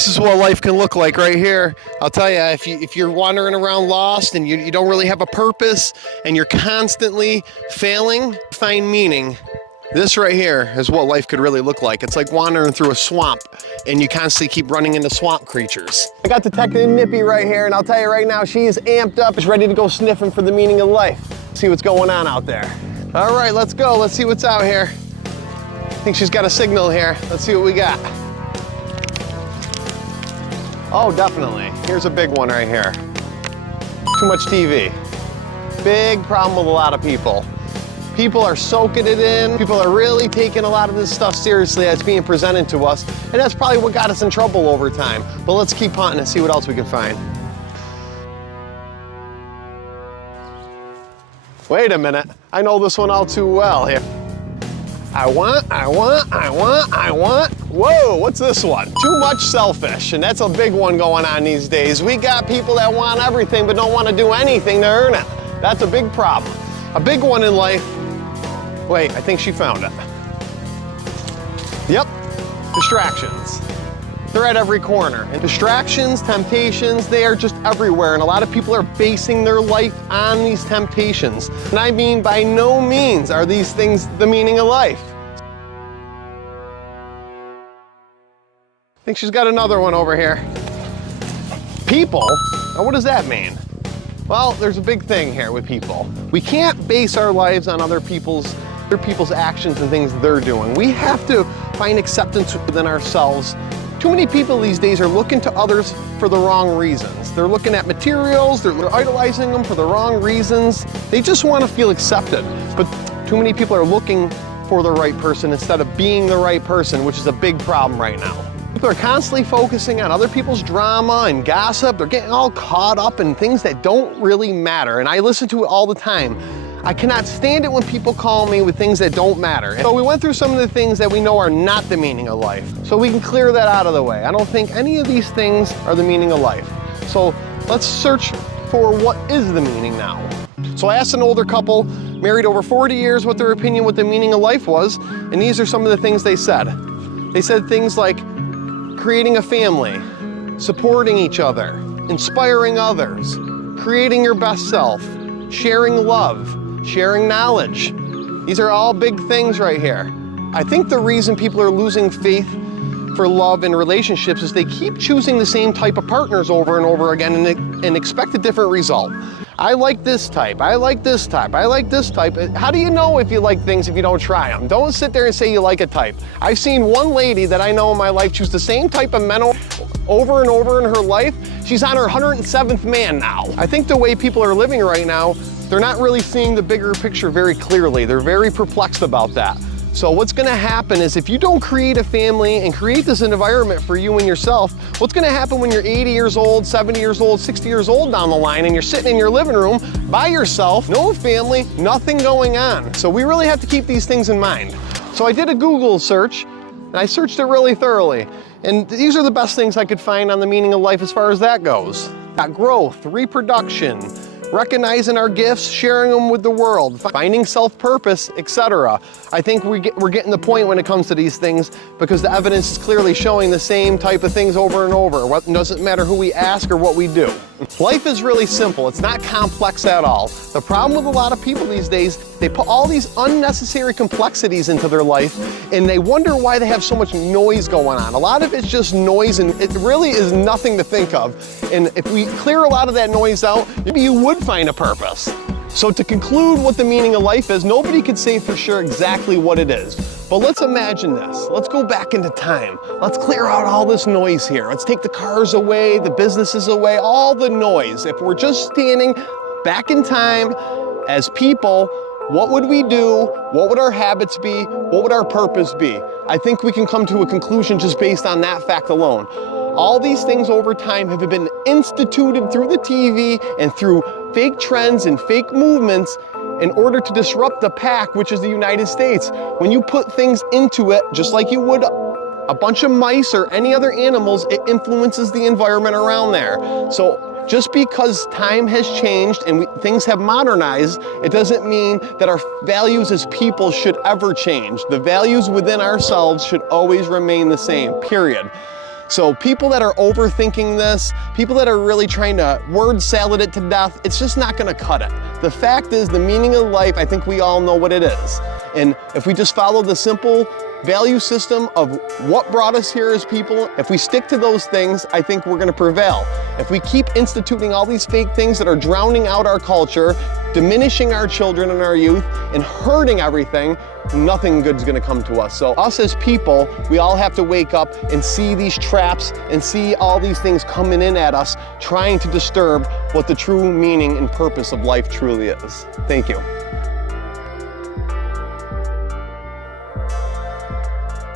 This is what life can look like right here. I'll tell you, if you're wandering around lost and you don't really have a purpose and you're constantly failing to find meaning, this right here is what life could really look like. It's like wandering through a swamp and you constantly keep running into swamp creatures. I got Detective Nippy right here, and I'll tell you right now, she is amped up. She's ready to go sniffing for the meaning of life. See what's going on out there. All right, let's go. Let's see what's out here. I think she's got a signal here. Let's see what we got. Oh, definitely. Here's a big one right here. Too much TV. Big problem with a lot of people. People are soaking it in. People are really taking a lot of this stuff seriously that's being presented to us. And that's probably what got us in trouble over time. But let's keep hunting and see what else we can find. Wait a minute. I know this one all too well here. I want. Whoa, what's this one? Too much selfish, and that's a big one going on these days. We got people that want everything but don't want to do anything to earn it. That's a big problem. A big one in life. Wait, I think she found it. Yep, distractions. They're at every corner. And distractions, temptations, they are just everywhere. And a lot of people are basing their life on these temptations. And I mean, by no means are these things the meaning of life. I think she's got another one over here. People? Now what does that mean? Well, there's a big thing here with people. We can't base our lives on other people's actions and things they're doing. We have to find acceptance within ourselves. Too many people these days are looking to others for the wrong reasons. They're looking at materials, they're idolizing them for the wrong reasons. They just want to feel accepted. But too many people are looking for the right person instead of being the right person, which is a big problem right now. People are constantly focusing on other people's drama and gossip. They're getting all caught up in things that don't really matter. And I listen to it all the time. I cannot stand it when people call me with things that don't matter. So we went through some of the things that we know are not the meaning of life. So we can clear that out of the way. I don't think any of these things are the meaning of life. So let's search for what is the meaning now. So I asked an older couple, married over 40 years, what their opinion, what the meaning of life was. And these are some of the things they said. They said things like creating a family, supporting each other, inspiring others, creating your best self, sharing love, sharing knowledge. These are all big things right here. I think the reason people are losing faith for love and relationships is they keep choosing the same type of partners over and over again and expect a different result. I like this type, I like this type, I like this type. How do you know if you like things if you don't try them? Don't sit there and say you like a type. I've seen one lady that I know in my life choose the same type of men over and over in her life. She's on her 107th man now. I think the way people are living right now, they're not really seeing the bigger picture very clearly. They're very perplexed about that. So what's gonna happen is if you don't create a family and create this environment for you and yourself, what's gonna happen when you're 80 years old, 70 years old, 60 years old down the line and you're sitting in your living room by yourself, no family, nothing going on. So we really have to keep these things in mind. So I did a Google search and I searched it really thoroughly. And these are the best things I could find on the meaning of life as far as that goes. Got growth, reproduction, recognizing our gifts, sharing them with the world, finding self-purpose, etc. I think we're getting the point when it comes to these things because the evidence is clearly showing the same type of things over and over. It doesn't matter who we ask or what we do. Life is really simple. It's not complex at all. The problem with a lot of people these days, they put all these unnecessary complexities into their life and they wonder why they have so much noise going on. A lot of it's just noise and it really is nothing to think of. And if we clear a lot of that noise out, maybe you would find a purpose. So to conclude what the meaning of life is, nobody could say for sure exactly what it is. But let's imagine this. Let's go back into time. Let's clear out all this noise here. Let's take the cars away, the businesses away, all the noise. If we're just standing back in time as people, what would we do? What would our habits be? What would our purpose be? I think we can come to a conclusion just based on that fact alone. All these things over time have been instituted through the TV and through fake trends and fake movements in order to disrupt the pack, which is the United States. When you put things into it, just like you would a bunch of mice or any other animals, it influences the environment around there. So just because time has changed and things have modernized, it doesn't mean that our values as people should ever change. The values within ourselves should always remain the same, period. So people that are overthinking this, people that are really trying to word salad it to death, it's just not gonna cut it. The fact is, the meaning of life, I think we all know what it is. And if we just follow the simple value system of what brought us here as people, if we stick to those things, I think we're gonna prevail. If we keep instituting all these fake things that are drowning out our culture, diminishing our children and our youth, and hurting everything, nothing good's gonna come to us. So us as people, we all have to wake up and see these traps and see all these things coming in at us, trying to disturb what the true meaning and purpose of life truly is. Thank you.